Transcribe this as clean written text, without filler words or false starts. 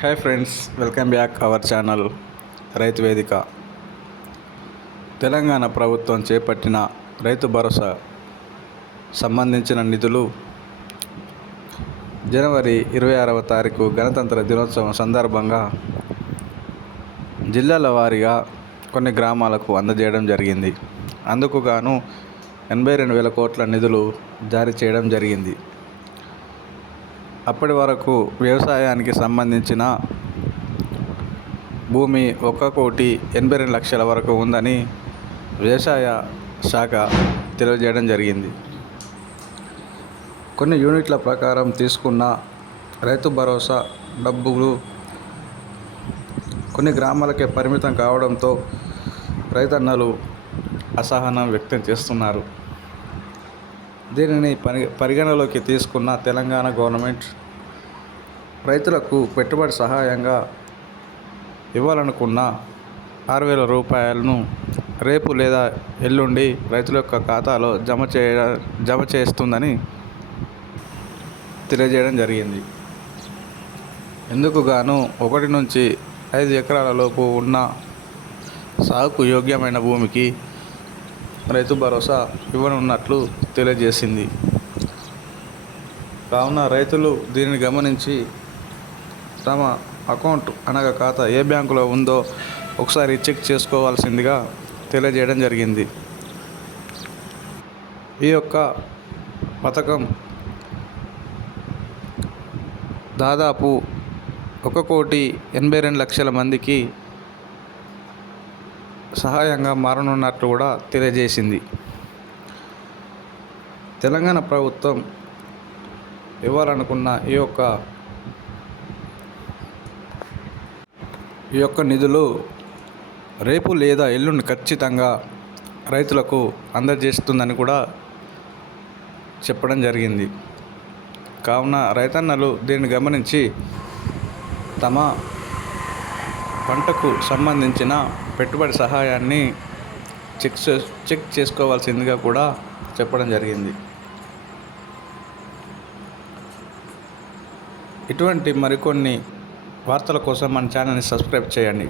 Hi friends, welcome back our channel రైతు వేదిక. తెలంగాణ ప్రభుత్వం చేపట్టిన రైతు భరోసా సంబంధించిన నిధులు జనవరి 26వ తారీఖు గణతంత్ర దినోత్సవం సందర్భంగా జిల్లాల వారీగా కొన్ని గ్రామాలకు అందజేయడం జరిగింది. అందుకు గాను 82,000 కోట్ల నిధులు జారీ చేయడం జరిగింది. అప్పటి వరకు వ్యవసాయానికి సంబంధించిన భూమి 1,82,00,000 వరకు ఉందని వ్యవసాయ శాఖ తెలియజేయడం జరిగింది. కొన్ని యూనిట్ల ప్రకారం తీసుకున్న రైతు భరోసా డబ్బులు కొన్ని గ్రామాలకే పరిమితం కావడంతో రైతన్నలు అసహనం వ్యక్తం చేస్తున్నారు. దీనిని పరిగణలోకి తీసుకున్న తెలంగాణ గవర్నమెంట్ రైతులకు పెట్టుబడి సహాయంగా ఇవ్వాలనుకున్న 6,000 రూపాయలను రేపు లేదా ఎల్లుండి రైతుల యొక్క ఖాతాలో జమ చేస్తుందని తెలియజేయడం జరిగింది. ఇందుకు గాను 1 నుంచి 5 ఎకరాల లోపు ఉన్న సాగుకు యోగ్యమైన భూమికి రైతు భరోసా ఇవ్వనున్నట్లు తెలియజేసింది. కావున రైతులు దీనిని గమనించి తమ అకౌంట్ అనగా ఖాతా ఏ బ్యాంకులో ఉందో ఒకసారి చెక్ చేసుకోవాల్సిందిగా తెలియజేయడం జరిగింది. ఈ యొక్క పథకం దాదాపు 1,82,00,000 మందికి సహాయంగా మారనున్నట్లు కూడా తెలియజేసింది. తెలంగాణ ప్రభుత్వం ఇవ్వాలనుకున్న ఈ యొక్క నిధులు రేపు లేదా ఎల్లుండి ఖచ్చితంగా రైతులకు అందజేస్తుందని కూడా చెప్పడం జరిగింది. కావున రైతన్నలు దీన్ని గమనించి తమ పంటకు సంబంధించిన పెట్టుబడి సహాయాన్ని చెక్ చేసుకోవాల్సిందిగా కూడా చెప్పడం జరిగింది. ఇటువంటి మరికొన్ని వార్తల కోసం మన ఛానల్ని సబ్స్క్రైబ్ చేయండి.